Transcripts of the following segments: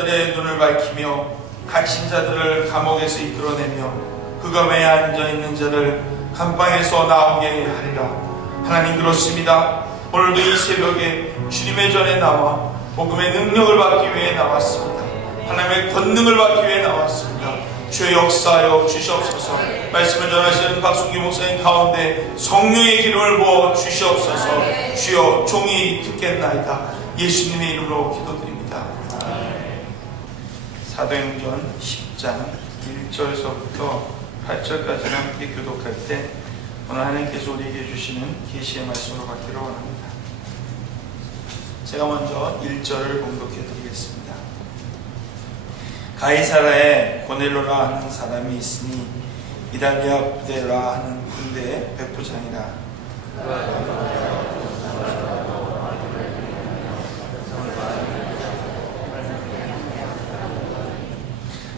자들의 눈을 밝히며 갇힌 자들을 감옥에서 이끌어내며 흑암에 앉아있는 자를 감방에서 나오게 하리라. 하나님, 그렇습니다. 오늘도 이 새벽에 주님의 전에 나와 복음의 능력을 받기 위해 나왔습니다. 하나님의 권능을 받기 위해 나왔습니다. 주여 역사하여 주시옵소서. 말씀을 전하시는 박순기 목사님 가운데 성령의 기름을 부어 주시옵소서. 주여 종이 듣겠나이다. 예수님의 이름으로 기도드립니다. 사도행전 10장 1절서부터 8절까지를 함께 교독할 때 오늘 하나님께서 우리에게 주시는 계시의 말씀을 받기를 원합니다. 제가 먼저 1절을 봉독해 드리겠습니다. 가이사라에 고넬료라 하는 사람이 있으니 이달리아 부데라 하는 군대의 백부장이라.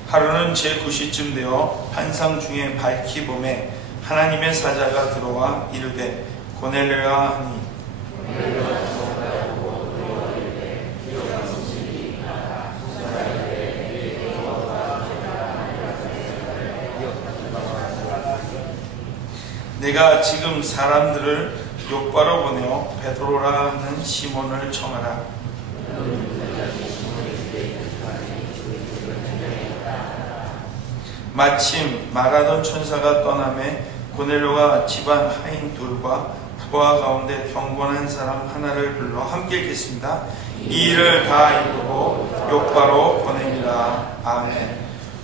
하루는 제9시쯤 되어 환상 중에 밝히 봄에 하나님의 사자가 들어와 이르되 고넬료라 하니 내가 지금 사람들을 욥바로 보내어 베드로라 하는 시몬을 청하라. 마침 말하던 천사가 떠나매 고넬료가 집안 하인 둘과 부하 가운데 경건한 사람 하나를 불러 함께 읽겠습니다. 이 일을 다 이루고 욥바로 보냅니다. 아멘.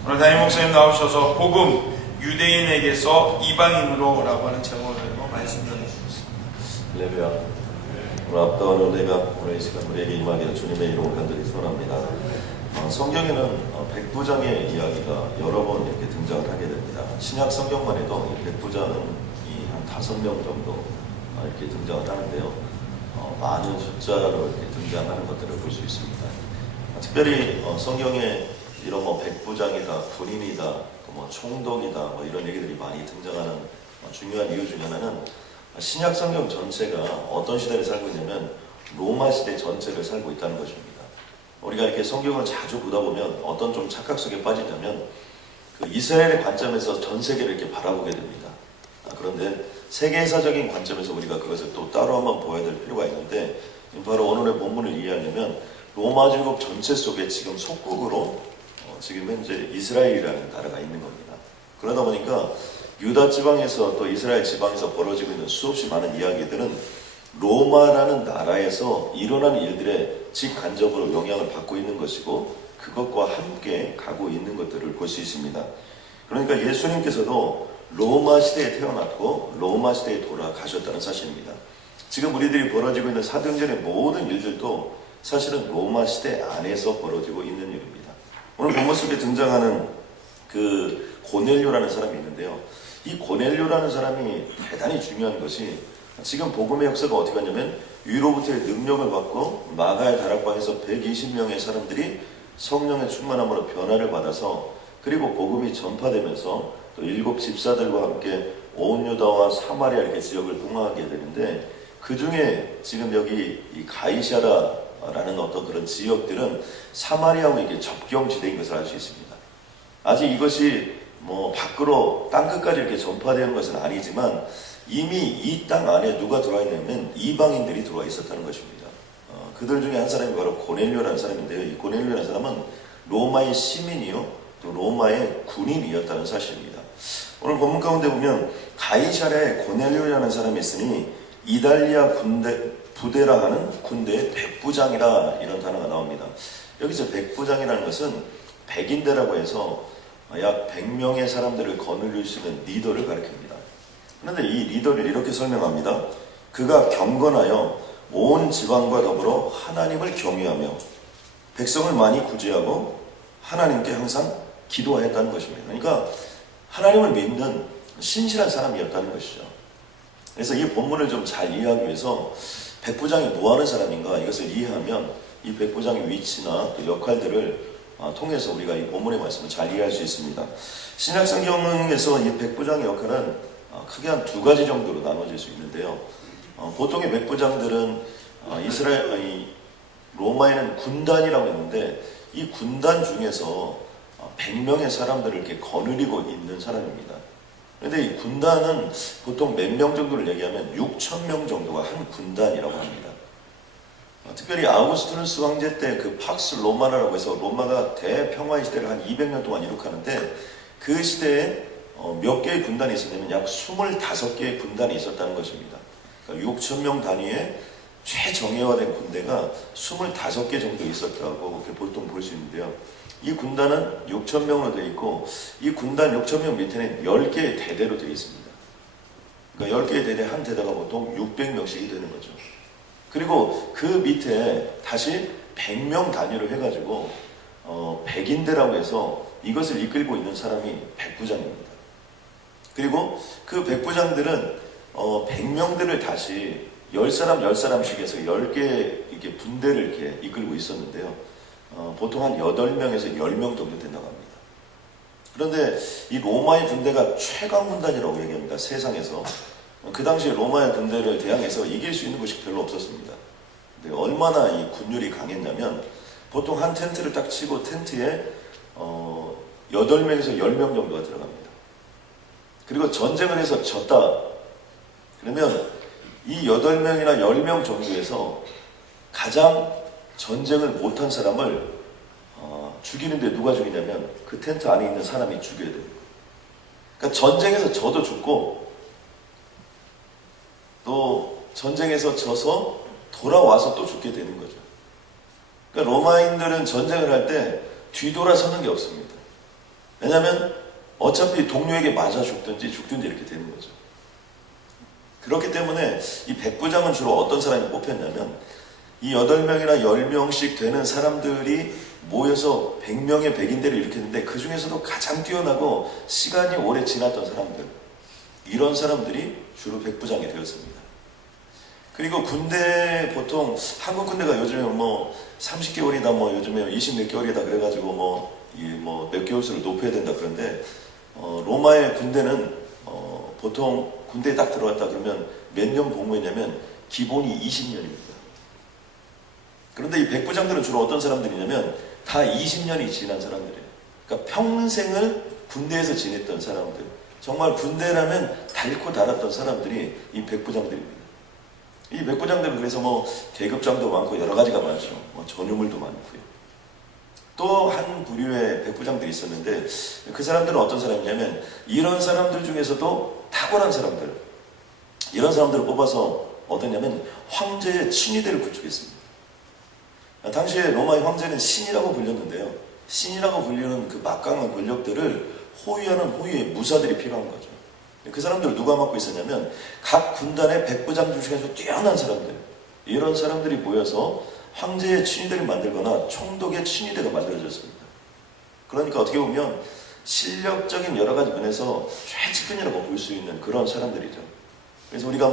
오늘 담임 목사님 나오셔서 복음 유대인에게서 이방인으로 라고 하는 제목을 들고 말씀 전해주셨습니다. 할렐루야. 오늘 앞다운 은혜가 오늘 이 시간 우리에게 임하기를 주님의 이름으로 간절히 소원합니다. 성경에는 백부장의 이야기가 여러 번 이렇게 등장을 하게 됩니다. 신약 성경만 해도 이 백부장은 한 5명 정도 이렇게 등장을 하는데요. 많은 숫자로 이렇게 등장하는 것들을 볼 수 있습니다. 특별히 성경에 이런 백부장이다, 군인이다, 총독이다 이런 얘기들이 많이 등장하는 중요한 이유 중에 하나는 신약 성경 전체가 어떤 시대를 살고 있냐면 로마 시대 전체를 살고 있다는 것입니다. 우리가 이렇게 성경을 자주 보다 보면 어떤 좀 착각 속에 빠지냐면 그 이스라엘의 관점에서 전 세계를 이렇게 바라보게 됩니다. 그런데 세계사적인 관점에서 우리가 그것을 또 따로 한번 보아야 될 필요가 있는데, 바로 오늘의 본문을 이해하려면 로마 제국 전체 속에 지금 속국으로 지금 현재 이스라엘이라는 나라가 있는 겁니다. 그러다 보니까 유다 지방에서 또 이스라엘 지방에서 벌어지고 있는 수없이 많은 이야기들은 로마라는 나라에서 일어나는 일들에 직간접으로 영향을 받고 있는 것이고 그것과 함께 가고 있는 것들을 볼 수 있습니다. 그러니까 예수님께서도 로마 시대에 태어났고 로마 시대에 돌아가셨다는 사실입니다. 지금 우리들이 벌어지고 있는 사도행전의 모든 일들도 사실은 로마 시대 안에서 벌어지고 있는 일입니다. 오늘 본문 속에 등장하는 그 고넬료라는 사람이 있는데요. 이 고넬료라는 사람이 대단히 중요한 것이 지금 복음의 역사가 어떻게 가냐면 위로부터의 능력을 받고 마가의 다락방에서 120명의 사람들이 성령의 충만함으로 변화를 받아서 그리고 복음이 전파되면서 또 7 집사들과 함께 온 유다와 사마리아 이렇게 지역을 통하게 되는데 그 중에 지금 여기 이 가이사라라는 어떤 그런 지역들은 사마리아와 이게 접경지대인 것을 알 수 있습니다. 아직 이것이 밖으로 땅끝까지 이렇게 전파되는 것은 아니지만 이미 이 땅 안에 누가 들어와 있냐면 이방인들이 들어와 있었다는 것입니다. 그들 중에 한 사람이 바로 고넬료라는 사람인데요. 이 고넬료라는 사람은 로마의 시민이요 또 로마의 군인이었다는 사실입니다. 오늘 본문 가운데 보면 가이사랴에 고넬료라는 사람이 있으니 이달리아 부데라 하는 군대의 백부장이라 이런 단어가 나옵니다. 여기서 백부장이라는 것은 백인대라고 해서 약 100명의 사람들을 거느리시는 리더를 가리킵니다. 그런데 이 리더를 이렇게 설명합니다. 그가 경건하여 온 지방과 더불어 하나님을 경외하며 백성을 많이 구제하고 하나님께 항상 기도하였다는 것입니다. 그러니까 하나님을 믿는 신실한 사람이었다는 것이죠. 그래서 이 본문을 좀 잘 이해하기 위해서 백부장이 뭐하는 사람인가 이것을 이해하면 이 백부장의 위치나 또 역할들을 통해서 우리가 이 본문의 말씀을 잘 이해할 수 있습니다. 신약 성경에서 이 백부장의 역할은 크게 한 2가지 정도로 나눠질 수 있는데요. 보통의 백부장들은 로마에는 군단이라고 했는데 이 군단 중에서 100명의 사람들을 이렇게 거느리고 있는 사람입니다. 그런데 이 군단은 보통 몇 명 정도를 얘기하면 6,000명 정도가 한 군단이라고 합니다. 특별히 아우구스투누스 황제 때 그 팍스 로마나라고 해서 로마가 대평화의 시대를 한 200년 동안 이룩하는데 그 시대에 몇 개의 군단이 있었냐면 약 25개의 군단이 있었다는 것입니다. 그러니까 6,000명 단위의 최정예화된 군대가 25개 정도 있었다고 보통 볼 수 있는데요. 이 군단은 6,000명으로 되어 있고 이 군단 6,000명 밑에는 10개의 대대로 되어 있습니다. 그러니까 10개의 대대 한 대대가 보통 600명씩이 되는 거죠. 그리고 그 밑에 다시 100명 단위로 해가지고 백인대라고 해서 이것을 이끌고 있는 사람이 백부장입니다. 그리고 그 백부장들은 100명들을 다시 10사람 10사람씩 해서 10개 이렇게 분대를 이렇게 이끌고 있었는데요. 보통 한 8명에서 10명 정도 된다고 합니다. 그런데 이 로마의 군대가 최강 군단이라고 얘기합니다. 세상에서. 그 당시에 로마의 군대를 대항해서 이길 수 있는 곳이 별로 없었습니다. 근데 얼마나 이 군율이 강했냐면 보통 한 텐트를 딱 치고 텐트에 8명에서 10명 정도가 들어갑니다. 그리고 전쟁을 해서 졌다. 그러면 이 8명이나 10명 정도에서 가장 전쟁을 못한 사람을 죽이는데 누가 죽이냐면 그 텐트 안에 있는 사람이 죽여야 돼요. 그러니까 전쟁에서 져도 죽고 또 전쟁에서 져서 돌아와서 또 죽게 되는 거죠. 그러니까 로마인들은 전쟁을 할 때 뒤돌아서는 게 없습니다. 왜냐하면 어차피 동료에게 맞아 죽든지 이렇게 되는 거죠. 그렇기 때문에 이 백부장은 주로 어떤 사람이 뽑혔냐면 이 8명이나 10명씩 되는 사람들이 모여서 100명의 백인대를 일으켰는데 그 중에서도 가장 뛰어나고 시간이 오래 지났던 사람들, 이런 사람들이 주로 백부장이 되었습니다. 그리고 군대 보통 한국 군대가 요즘에 30개월이다 요즘에 20몇 개월이다 그래가지고 몇 개월수를 높여야 된다 그런데 로마의 군대는 보통 군대에 딱 들어갔다 그러면 몇 년 복무했냐면 기본이 20년입니다. 그런데 이 백부장들은 주로 어떤 사람들이냐면 다 20년이 지난 사람들이에요. 그러니까 평생을 군대에서 지냈던 사람들, 정말 군대라면 닳고 닳았던 사람들이 이 백부장들입니다. 이 백부장들은 그래서 계급장도 많고 여러 가지가 많죠. 전유물도 많고요. 또 한 부류의 백부장들이 있었는데 그 사람들은 어떤 사람이냐면 이런 사람들 중에서도 탁월한 사람들, 이런 사람들을 뽑아서 어떠냐면 황제의 친위대를 구축했습니다. 당시에 로마의 황제는 신이라고 불렸는데요. 신이라고 불리는 그 막강한 권력들을 호위하는 호위의 무사들이 필요한 거죠. 그 사람들을 누가 맡고 있었냐면 각 군단의 백부장 중에서 뛰어난 사람들, 이런 사람들이 모여서 황제의 친위대를 만들거나 총독의 친위대가 만들어졌습니다. 그러니까 어떻게 보면 실력적인 여러 가지 면에서 최측근이라고 볼 수 있는 그런 사람들이죠. 그래서 우리가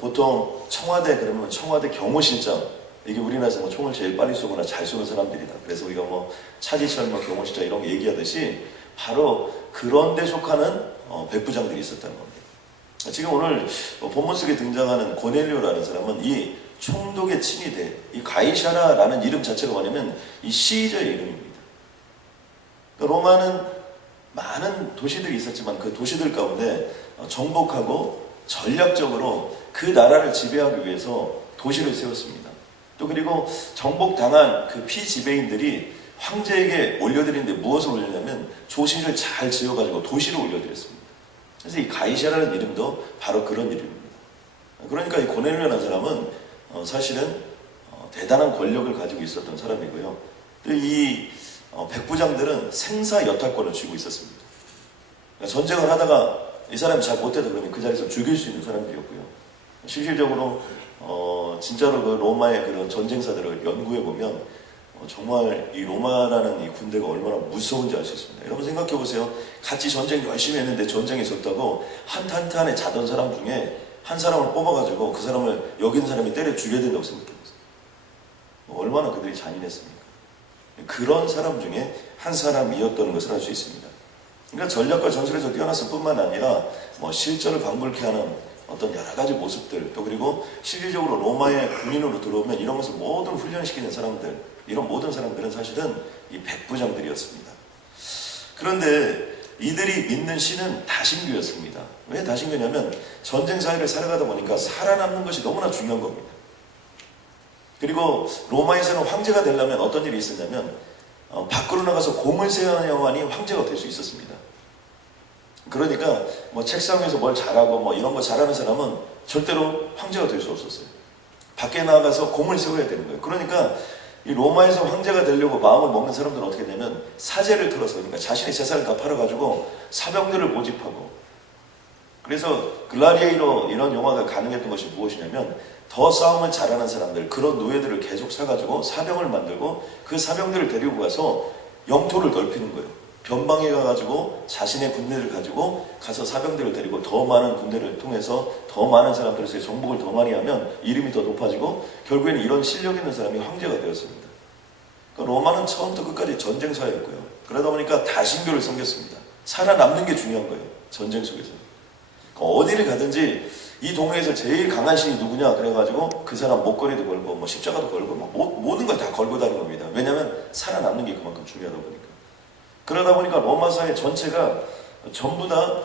보통 청와대 그러면 청와대 경호실장, 이게 우리나라에서 총을 제일 빨리 쏘거나 잘 쏘는 사람들이다. 그래서 우리가 차지철 경호실장 이런 거 얘기하듯이 바로 그런 데 속하는 백부장들이 있었다는 겁니다. 지금 오늘 본문 속에 등장하는 고넬료라는 사람은 이 총독의 친위대, 이 가이샤라라는 이름 자체가 뭐냐면 이 시저의 이름입니다. 로마는 많은 도시들이 있었지만 그 도시들 가운데 정복하고 전략적으로 그 나라를 지배하기 위해서 도시를 세웠습니다. 또 그리고 정복당한 그 피지배인들이 황제에게 올려드리는데 무엇을 올렸냐면 조실을 잘 지어가지고 도시를 올려드렸습니다. 그래서 이 가이샤라는 이름도 바로 그런 이름입니다. 그러니까 이 고넬료라는 사람은 사실은 대단한 권력을 가지고 있었던 사람이고요. 또 이 백부장들은 생사 여탈권을 쥐고 있었습니다. 그러니까 전쟁을 하다가 이 사람이 잘 못해도 그러면 그 자리에서 죽일 수 있는 사람들이었고요. 실질적으로 진짜로 그 로마의 그런 전쟁사들을 연구해 보면 정말 이 로마라는 이 군대가 얼마나 무서운지 알 수 있습니다. 여러분 생각해 보세요. 같이 전쟁 열심히 했는데 전쟁에 졌다고 한탄탄에 자던 사람 중에 한 사람을 뽑아가지고 그 사람을 여기 있는 사람이 때려 죽여야 된다고 생각해 보세요. 얼마나 그들이 잔인했습니까? 그런 사람 중에 한 사람이었던 것을 알 수 있습니다. 그러니까 전략과 전술에서 뛰어났을 뿐만 아니라 실전을 방불케 하는 어떤 여러 가지 모습들, 또 그리고 실질적으로 로마의 군인으로 들어오면 이런 것을 모든 훈련시키는 사람들, 이런 모든 사람들은 사실은 이 백부장들이었습니다. 그런데 이들이 믿는 신은 다신교였습니다. 왜 다신교냐면 전쟁 사회를 살아가다 보니까 살아남는 것이 너무나 중요한 겁니다. 그리고 로마에서는 황제가 되려면 어떤 일이 있었냐면 밖으로 나가서 공을 세워야만이 황제가 될 수 있었습니다. 그러니까 뭐 책상 위에서 뭘 잘하고 뭐 이런 거 잘하는 사람은 절대로 황제가 될 수 없었어요. 밖에 나가서 공을 세워야 되는 거예요. 그러니까 이 로마에서 황제가 되려고 마음을 먹는 사람들은 어떻게 되냐면 사제를 틀어서, 그러니까 자신의 재산을 다 팔아가지고 사병들을 모집하고, 그래서 글라디에이터 이런 영화가 가능했던 것이 무엇이냐면 더 싸움을 잘하는 사람들, 그런 노예들을 계속 사가지고 사병을 만들고 그 사병들을 데리고 가서 영토를 넓히는 거예요. 변방에 가가지고 자신의 군대를 가지고 가서 사병들을 데리고 더 많은 군대를 통해서 더 많은 사람들에게 정복을 더 많이 하면 이름이 더 높아지고 결국에는 이런 실력 있는 사람이 황제가 되었습니다. 그러니까 로마는 처음부터 끝까지 전쟁 사회였고요. 그러다 보니까 다신교를 섬겼습니다. 살아남는 게 중요한 거예요. 전쟁 속에서. 그러니까 어디를 가든지 이 동네에서 제일 강한 신이 누구냐 그래가지고 그 사람 목걸이도 걸고 뭐 십자가도 걸고 모든 걸 다 걸고 다니는 겁니다. 왜냐하면 살아남는 게 그만큼 중요하다 보니까. 그러다 보니까 로마 사회 전체가 전부 다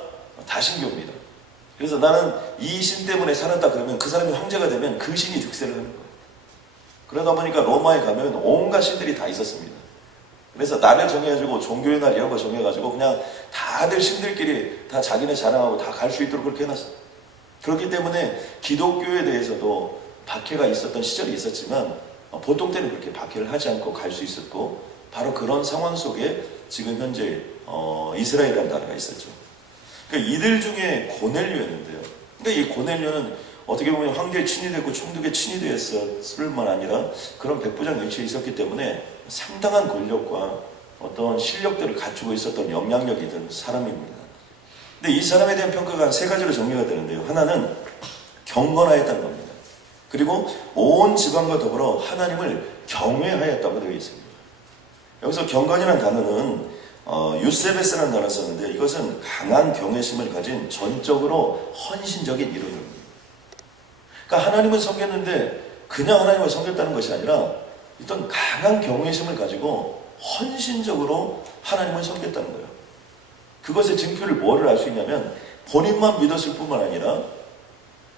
다신교입니다. 그래서 나는 이 신 때문에 살았다 그러면 그 사람이 황제가 되면 그 신이 득세를 하는 거예요. 그러다 보니까 로마에 가면 온갖 신들이 다 있었습니다. 그래서 날을 정해가지고 종교의 날 이런 거 정해가지고 그냥 다들 신들끼리 다 자기네 자랑하고 다 갈 수 있도록 그렇게 해놨어요. 그렇기 때문에 기독교에 대해서도 박해가 있었던 시절이 있었지만 보통 때는 그렇게 박해를 하지 않고 갈 수 있었고, 바로 그런 상황 속에 지금 현재 이스라엘이라는 나라가 있었죠. 그러니까 이들 중에 고넬료였는데요. 그러니까 이 고넬료는 어떻게 보면 황제의 친위 됐고 총독의 친위 되었을 뿐만 아니라 그런 백부장 위치에 있었기 때문에 상당한 권력과 어떤 실력들을 갖추고 있었던 영향력이 있던 사람입니다. 근데 이 사람에 대한 평가가 세 가지로 정리가 되는데요. 하나는 경건하였다는 겁니다. 그리고 온 지방과 더불어 하나님을 경외하였다고 되어 있습니다. 여기서 경건이라는 단어는 유세베스라는 단어를 썼는데, 이것은 강한 경외심을 가진 전적으로 헌신적인 이름입니다. 그러니까 하나님을 섬겼는데 그냥 하나님을 섬겼다는 것이 아니라 어떤 강한 경외심을 가지고 헌신적으로 하나님을 섬겼다는 거예요. 그것의 증표를 뭐를 알 수 있냐면 본인만 믿었을 뿐만 아니라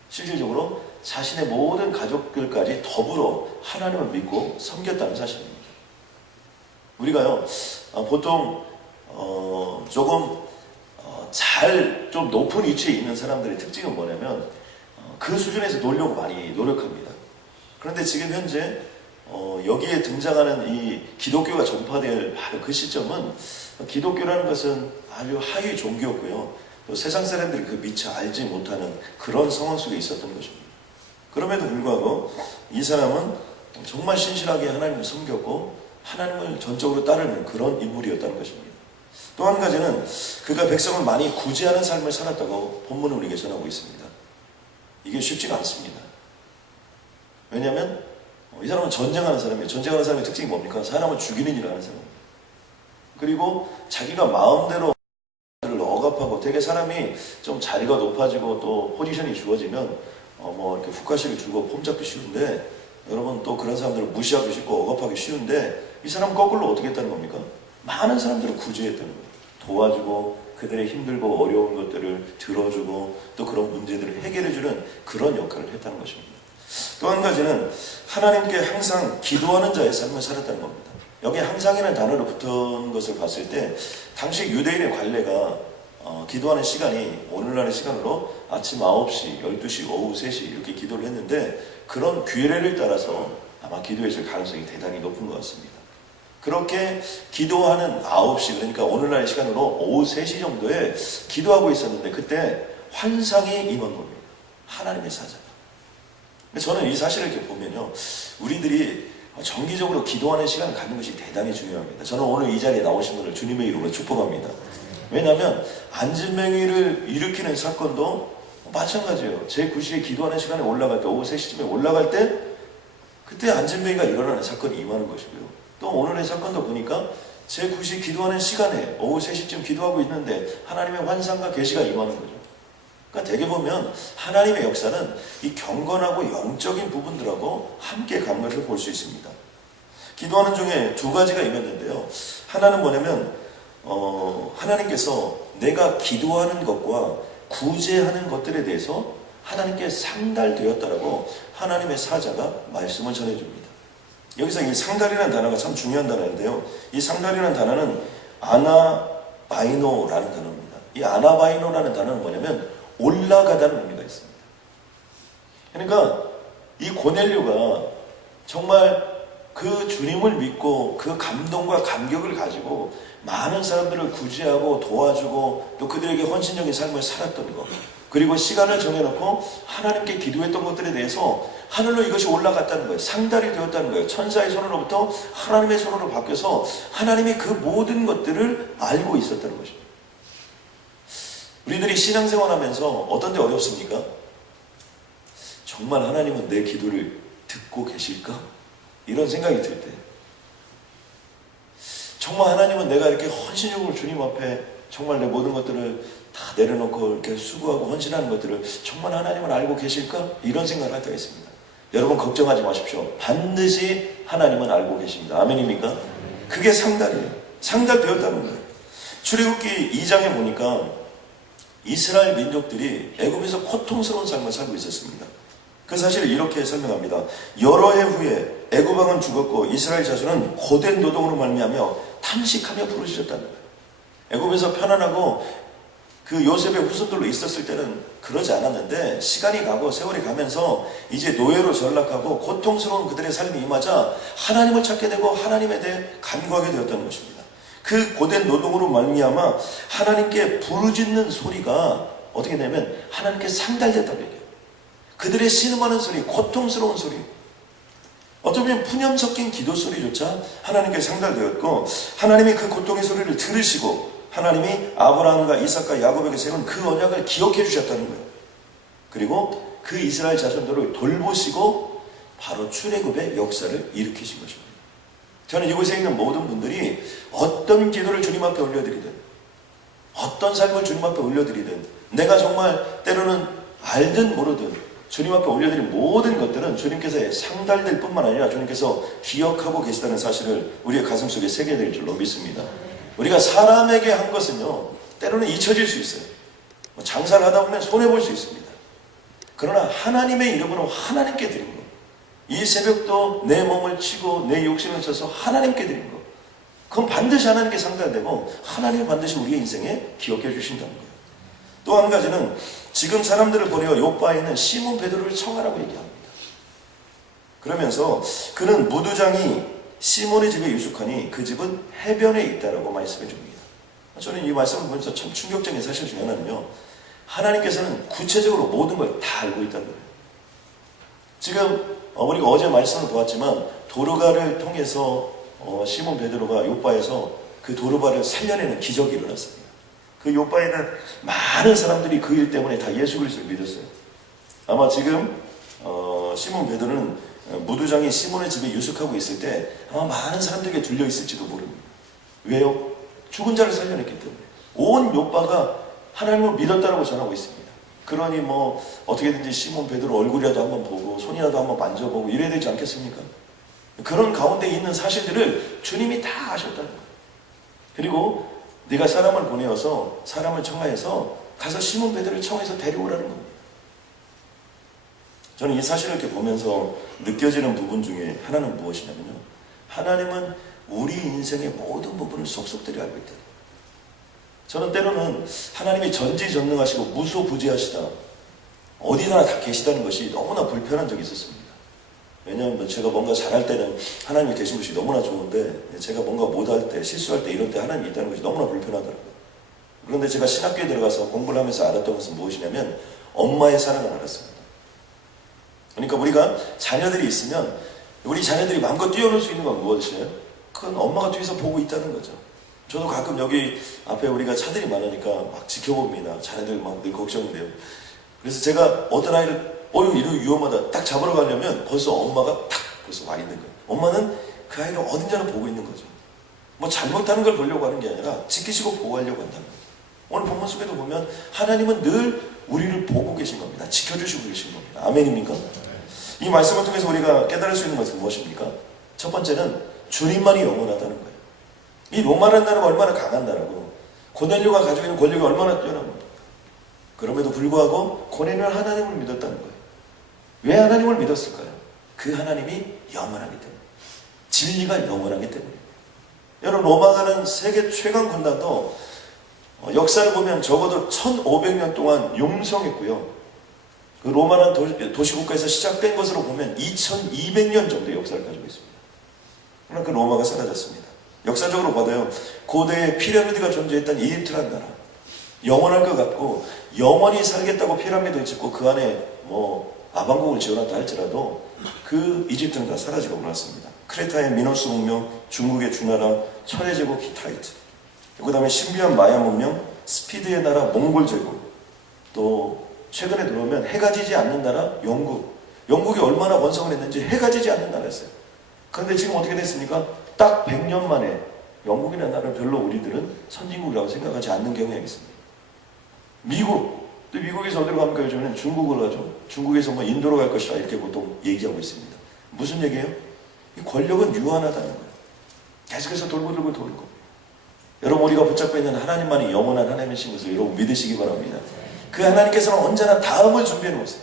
실질적으로 자신의 모든 가족들까지 더불어 하나님을 믿고 섬겼다는 사실입니다. 우리가요 보통 조금 좀 높은 위치에 있는 사람들의 특징은 뭐냐면 그 수준에서 놀려고 많이 노력합니다. 그런데 지금 현재 여기에 등장하는 이 기독교가 전파될 바로 그 시점은, 기독교라는 것은 아주 하위 종교고요, 또 세상 사람들이 그 미처 알지 못하는 그런 상황 속에 있었던 것입니다. 그럼에도 불구하고 이 사람은 정말 신실하게 하나님을 섬겼고 하나님을 전적으로 따르는 그런 인물이었다는 것입니다. 또 한 가지는 그가 백성을 많이 구제하는 삶을 살았다고 본문은 우리에게 전하고 있습니다. 이게 쉽지가 않습니다. 왜냐하면 이 사람은 전쟁하는 사람이에요. 전쟁하는 사람의 특징이 뭡니까? 사람을 죽이는 일을 하는 사람입니다. 그리고 자기가 마음대로 억압하고, 되게 사람이 좀 자리가 높아지고 또 포지션이 주어지면 뭐 이렇게 훅가시를 주고 폼 잡기 쉬운데, 여러분 또 그런 사람들을 무시하기 쉽고 억압하기 쉬운데, 이 사람은 거꾸로 어떻게 했다는 겁니까? 많은 사람들을 구제했다는 거예요. 도와주고 그들의 힘들고 어려운 것들을 들어주고 또 그런 문제들을 해결해주는 그런 역할을 했다는 것입니다. 또 한 가지는 하나님께 항상 기도하는 자의 삶을 살았다는 겁니다. 여기에 항상이라는 단어로 붙은 것을 봤을 때 당시 유대인의 관례가 기도하는 시간이 오늘날의 시간으로 아침 9시, 12시, 오후 3시 이렇게 기도를 했는데, 그런 규례를 따라서 아마 기도했을 가능성이 대단히 높은 것 같습니다. 그렇게 기도하는 9시, 그러니까 오늘날의 시간으로 오후 3시 정도에 기도하고 있었는데 그때 환상이 임한 겁니다. 하나님의 사자가. 저는 이 사실을 이렇게 보면요, 우리들이 정기적으로 기도하는 시간을 갖는 것이 대단히 중요합니다. 저는 오늘 이 자리에 나오신 분을 주님의 이름으로 축복합니다. 왜냐하면 안진뱅이를 일으키는 사건도 마찬가지예요. 제9시에 기도하는 시간에 올라갈 때, 오후 3시쯤에 올라갈 때 그때 안진뱅이가 일어나는 사건이 임하는 것이고요. 또 오늘의 사건도 보니까 제9시 기도하는 시간에 오후 3시쯤 기도하고 있는데 하나님의 환상과 계시가 임하는 거죠. 그러니까 대개 보면 하나님의 역사는 이 경건하고 영적인 부분들하고 함께 가는 것을 볼 수 있습니다. 기도하는 중에 두 가지가 있었는데요. 하나는 뭐냐면 하나님께서 내가 기도하는 것과 구제하는 것들에 대해서 하나님께 상달되었다라고 하나님의 사자가 말씀을 전해줍니다. 여기서 이 상달이라는 단어가 참 중요한 단어인데요. 이 상달이라는 단어는 아나바이노라는 단어입니다. 이 아나바이노라는 단어는 뭐냐면 올라가다는 의미가 있습니다. 그러니까 이 고넬료가 정말 그 주님을 믿고 그 감동과 감격을 가지고 많은 사람들을 구제하고 도와주고 또 그들에게 헌신적인 삶을 살았던 것, 그리고 시간을 정해놓고 하나님께 기도했던 것들에 대해서 하늘로 이것이 올라갔다는 거예요. 상달이 되었다는 거예요. 천사의 손으로부터 하나님의 손으로 바뀌어서 하나님이 그 모든 것들을 알고 있었다는 것입니다. 우리들이 신앙생활하면서 어떤 데 어렵습니까? 정말 하나님은 내 기도를 듣고 계실까? 이런 생각이 들 때, 정말 하나님은 내가 이렇게 헌신적으로 주님 앞에 정말 내 모든 것들을 다 내려놓고 이렇게 수고하고 헌신하는 것들을 정말 하나님은 알고 계실까? 이런 생각을 할 때가 있습니다. 여러분 걱정하지 마십시오. 반드시 하나님은 알고 계십니다. 아멘입니까? 그게 상달이에요. 상달되었다는 거예요. 출애굽기 2장에 보니까 이스라엘 민족들이 애굽에서 고통스러운 삶을 살고 있었습니다. 그 사실을 이렇게 설명합니다. 여러 해 후에 애굽 왕은 죽었고 이스라엘 자손은 고된 노동으로 말미암아 탄식하며 부르짖었다는 거예요. 애굽에서 편안하고 그 요셉의 후손들로 있었을 때는 그러지 않았는데 시간이 가고 세월이 가면서 이제 노예로 전락하고 고통스러운 그들의 삶이 임하자 하나님을 찾게 되고 하나님에 대해 간구하게 되었다는 것입니다. 그 고된 노동으로 말미암아 하나님께 부르짖는 소리가 어떻게 되면 하나님께 상달됐다고 얘기해요. 그들의 신음하는 소리, 고통스러운 소리, 어쩌면 푸념 섞인 기도 소리조차 하나님께 상달되었고, 하나님이 그 고통의 소리를 들으시고 하나님이 아브라함과 이삭과 야곱에게 세운 그 언약을 기억해 주셨다는 거예요. 그리고 그 이스라엘 자손들을 돌보시고 바로 출애굽의 역사를 일으키신 것입니다. 저는 이곳에 있는 모든 분들이 어떤 기도를 주님 앞에 올려드리든, 어떤 삶을 주님 앞에 올려드리든, 내가 정말 때로는 알든 모르든 주님 앞에 올려드린 모든 것들은 주님께서 상달될 뿐만 아니라 주님께서 기억하고 계시다는 사실을 우리의 가슴속에 새겨낼 줄로 믿습니다. 우리가 사람에게 한 것은요, 때로는 잊혀질 수 있어요. 장사를 하다 보면 손해볼 수 있습니다. 그러나 하나님의 이름으로 하나님께 드린 것, 이 새벽도 내 몸을 치고 내 욕심을 쳐서 하나님께 드린 것, 그건 반드시 하나님께 상달되고 하나님이 반드시 우리의 인생에 기억해 주신다는 거예요. 또 한 가지는 지금 사람들을 보내어 요바에 있는 시몬 베드로를 청하라고 얘기합니다. 그러면서 그는 무두장이 시몬의 집에 유숙하니 그 집은 해변에 있다라고 말씀해 줍니다. 저는 이 말씀을 보면서 참 충격적인 사실 중에 하나는요, 하나님께서는 구체적으로 모든 걸 다 알고 있다는 거예요. 지금 우리가 어제 말씀을 보았지만 도르가를 통해서 시몬 베드로가 요바에서 그 도르가를 살려내는 기적이 일어났습니다. 그 요바에는 많은 사람들이 그 일 때문에 다 예수 그리스도를 믿었어요. 아마 지금 시몬 베드로는 무두장이 시몬의 집에 유숙하고 있을 때 아마 많은 사람들에게 들려 있을지도 모릅니다. 왜요? 죽은 자를 살려냈기 때문에. 온 요바가 하나님을 믿었다라고 전하고 있습니다. 그러니 어떻게든지 시몬 베드로 얼굴이라도 한번 보고 손이라도 한번 만져보고 이래야 되지 않겠습니까? 그런 가운데 있는 사실들을 주님이 다 아셨다는 거예요. 그리고 네가 사람을 보내어서 사람을 청하여서 가서 시몬 베드로를 청해서 데려오라는 겁니다. 저는 이 사실을 이렇게 보면서 느껴지는 부분 중에 하나는 무엇이냐면요, 하나님은 우리 인생의 모든 부분을 속속들이 알고 있다. 저는 때로는 하나님이 전지전능하시고 무소부지하시다, 어디나 다 계시다는 것이 너무나 불편한 적이 있었습니다. 왜냐하면 제가 뭔가 잘할 때는 하나님이 계신 것이 너무나 좋은데, 제가 뭔가 못할 때, 실수할 때 이럴 때 하나님이 있다는 것이 너무나 불편하더라고요. 그런데 제가 신학교에 들어가서 공부를 하면서 알았던 것은 무엇이냐면 엄마의 사랑을 알았습니다. 그러니까 우리가 자녀들이 있으면 우리 자녀들이 마음껏 뛰어놀 수 있는 건 무엇이에요? 그건 엄마가 뒤에서 보고 있다는 거죠. 저도 가끔 여기 앞에 우리가 차들이 많으니까 막 지켜봅니다. 자녀들 막 늘 걱정인데요. 그래서 제가 어떤 아이를 이거 위험하다 딱 잡으러 가려면 벌써 엄마가 탁 벌써 와 있는 거예요. 엄마는 그 아이를 어딘가를 보고 있는 거죠. 잘못하는 걸 보려고 하는 게 아니라 지키시고 보호하려고 한다는 거죠. 오늘 본문 속에도 보면 하나님은 늘 우리를 보고 계신 겁니다. 지켜주시고 계신 겁니다. 아멘입니까? 이 말씀을 통해서 우리가 깨달을 수 있는 것은 무엇입니까? 첫 번째는 주님만이 영원하다는 거예요. 이 로마라는 나라가 얼마나 강한 나라고 고넬료가 가지고 있는 권력이 얼마나 뛰어난 겁니까? 그럼에도 불구하고 고넬료는 하나님을 믿었다는 거예요. 왜 하나님을 믿었을까요? 그 하나님이 영원하기 때문에, 진리가 영원하기 때문에. 여러분, 로마가는 세계 최강 군단도 역사를 보면 적어도 1500년 동안 용성했고요. 그 로마라는 도시국가에서 시작된 것으로 보면 2200년 정도의 역사를 가지고 있습니다. 그러나 그 로마가 사라졌습니다. 역사적으로 봐도요, 고대에 피라미드가 존재했던 이집트라는 나라, 영원할 것 같고 영원히 살겠다고 피라미드를 짓고 그 안에 아방궁을 지어놨다 할지라도 그 이집트는 다 사라지고 말았습니다. 크레타의 미노스 문명, 중국의 주나라, 천해제국 히타이트, 그 다음에 신비한 마야 문명, 스피드의 나라 몽골 제국, 또 최근에 들어오면 해가 지지 않는 나라 영국. 영국이 얼마나 번성을 했는지 해가 지지 않는 나라였어요. 그런데 지금 어떻게 됐습니까? 딱 100년 만에 영국이라는 나라를 별로 우리들은 선진국이라고 생각하지 않는 경향이 있습니다. 미국, 또 미국에서 어디로 갑니까? 요즘에는 중국으로 가죠. 중국에서 인도로 갈 것이라 이렇게 보통 얘기하고 있습니다. 무슨 얘기예요? 이 권력은 유한하다는 거예요. 계속해서 돌고. 여러분, 우리가 붙잡고 있는 하나님만이 영원한 하나님이신 것을 여러분 믿으시기 바랍니다. 그 하나님께서는 언제나 다음을 준비해 놓으세요.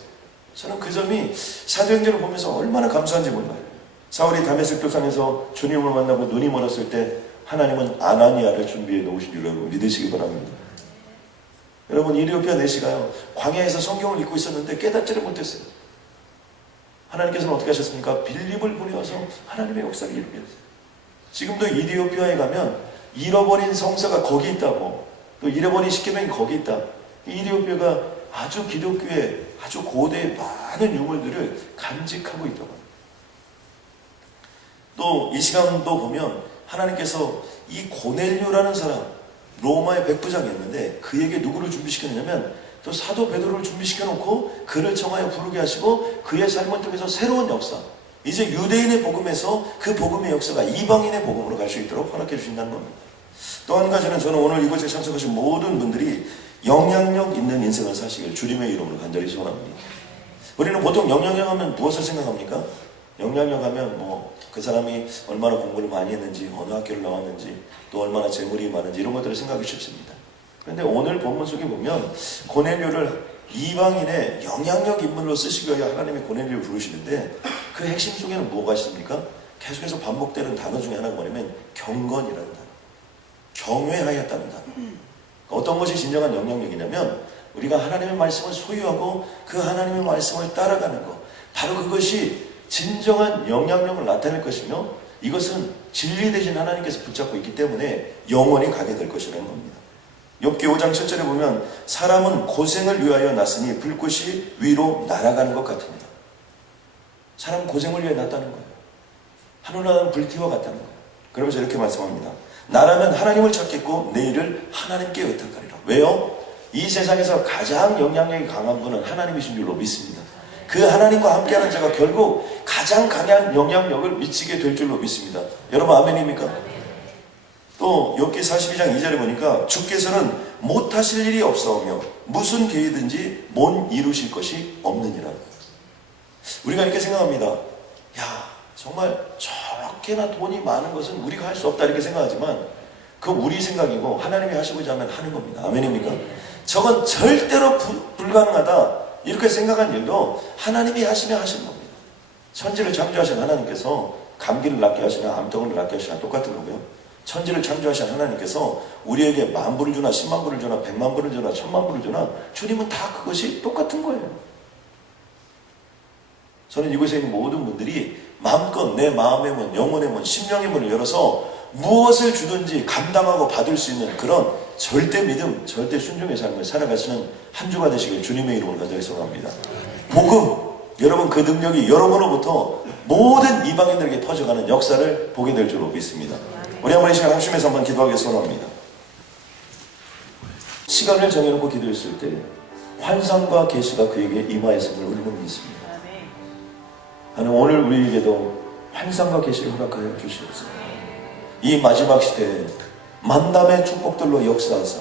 저는 그 점이 사도행전을 보면서 얼마나 감사한지 몰라요. 사울이 다메섹 도상에서 주님을 만나고 눈이 멀었을 때 하나님은 아나니아를 준비해 놓으신 줄 여러분 믿으시기 바랍니다. 여러분, 이디오피아 내시가요, 광야에서 성경을 읽고 있었는데 깨닫지를 못했어요. 하나님께서는 어떻게 하셨습니까? 빌립을 보내어서 하나님의 역사를 이루게 했어요. 지금도 이디오피아에 가면 잃어버린 성서가 거기 있다고, 또 잃어버린 십계명이 거기 있다. 이디오피아가 아주 기독교의 아주 고대의 많은 유물들을 간직하고 있다고 합니다. 또 이 시간도 보면 하나님께서 이 고넬료라는 사람, 로마의 백부장이었는데 그에게 누구를 준비시켰냐면 또 사도 베드로를 준비시켜 놓고 그를 청하여 부르게 하시고 그의 삶을 통해서 새로운 역사, 이제 유대인의 복음에서 그 복음의 역사가 이방인의 복음으로 갈 수 있도록 허락해 주신다는 겁니다. 또 한 가지는 저는 오늘 이곳에 참석하신 모든 분들이 영향력 있는 인생을 사시길 주님의 이름으로 간절히 소원합니다. 우리는 보통 영향력 하면 무엇을 생각합니까? 영향력 하면 그 사람이 얼마나 공부를 많이 했는지, 어느 학교를 나왔는지, 또 얼마나 재물이 많은지 이런 것들을 생각하기 쉽습니다. 그런데 오늘 본문 속에 보면 고넬료를 이방인의 영향력 인물로 쓰시기 위하여 하나님이 고넬료를 부르시는데 그 핵심 속에는 뭐가 있습니까? 계속해서 반복되는 단어 중에 하나가 뭐냐면 경건이라는 단어, 경외하였다는 단어. 어떤 것이 진정한 영향력이냐면 우리가 하나님의 말씀을 소유하고 그 하나님의 말씀을 따라가는 것, 바로 그것이 진정한 영향력을 나타낼 것이며 이것은 진리 대신 하나님께서 붙잡고 있기 때문에 영원히 가게 될 것이라는 겁니다. 욥기 5장 7절에 보면 사람은 고생을 위하여 났으니 불꽃이 위로 날아가는 것 같습니다. 사람 고생을 위해 났다는 거예요. 하늘나라는 불티와 같다는 거예요. 그러면서 이렇게 말씀합니다. 나라면 하나님을 찾겠고 내일을 하나님께 의탁하리라. 왜요? 이 세상에서 가장 영향력이 강한 분은 하나님이신 줄로 믿습니다. 그 하나님과 함께하는 자가 결국 가장 강한 영향력을 미치게 될 줄로 믿습니다. 여러분 아멘입니까? 또 욥기 42장 2절에 보니까 주께서는 못하실 일이 없사오며 무슨 계획이든지 못 이루실 것이 없느니라. 우리가 이렇게 생각합니다. 야, 정말 저렇게나 돈이 많은 것은 우리가 할 수 없다 이렇게 생각하지만 그건 우리 생각이고 하나님이 하시고자 하면 하는 겁니다. 아멘입니까? 저건 절대로 불가능하다 이렇게 생각한 일도 하나님이 하시면 하시는 겁니다. 천지를 창조하신 하나님께서 감기를 낫게 하시나 암덩이를 낫게 하시나 똑같은 거고요. 천지를 창조하신 하나님께서 우리에게 10,000불을 주나 100,000불을 주나 100,000불을 주나 1,000,000불을 주나 주님은 다 그것이 똑같은 거예요. 저는 이곳에 있는 모든 분들이 마음껏 내 마음의 문, 영혼의 문, 심령의 문을 열어서 무엇을 주든지 감당하고 받을 수 있는 그런 절대 믿음, 절대 순종의 삶을 살아가시는 한 주가 되시길 주님의 이름으로 간절히 소원합니다. 복음, 여러분 그 능력이 여러분으로부터 모든 이방인들에게 퍼져가는 역사를 보게 될 줄로 믿습니다. 우리 한번 이 시간 합심해서 한번 기도하기 소원합니다. 시간을 정해놓고 기도했을 때 환상과 계시가 그에게 임하였음을 우리는 믿습니다. 하나님 오늘 우리에게도 환상과 계시를 허락하여 주시옵소서. 이 마지막 시대에 만남의 축복들로 역사하사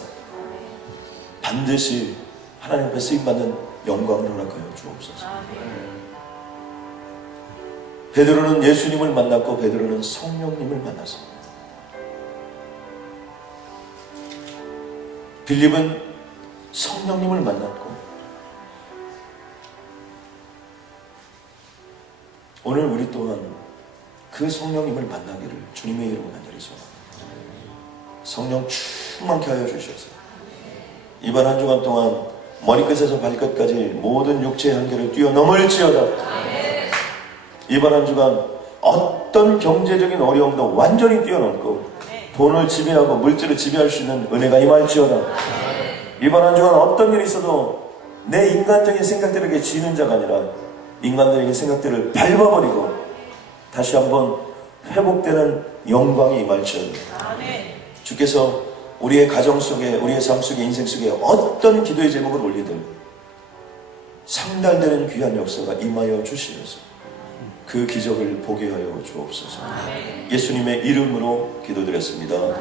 반드시 하나님 앞에 쓰임받는 영광을 허락하여 주옵소서. 베드로는 예수님을 만났고 베드로는 성령님을 만났습니다. 빌립은 성령님을 만났고 오늘 우리 또한 그 성령님을 만나기를 주님의 이름으로 간절히 소원합니다. 성령 충만케 하여 주셔서 이번 한 주간 동안 머리끝에서 발끝까지 모든 육체의 한계를 뛰어넘을지어다. 이번 한 주간 어떤 경제적인 어려움도 완전히 뛰어넘고 돈을 지배하고 물질을 지배할 수 있는 은혜가 임할지어다. 이번 한 주간 어떤 일이 있어도 내 인간적인 생각들에게 지는 자가 아니라 인간적인 생각들을 밟아버리고 다시 한번 회복되는 영광이 임할지어다. 주께서 우리의 가정 속에, 우리의 삶 속에, 인생 속에 어떤 기도의 제목을 올리든 상달되는 귀한 역사가 임하여 주시면서 그 기적을 보게 하여 주옵소서. 예수님의 이름으로 기도드렸습니다.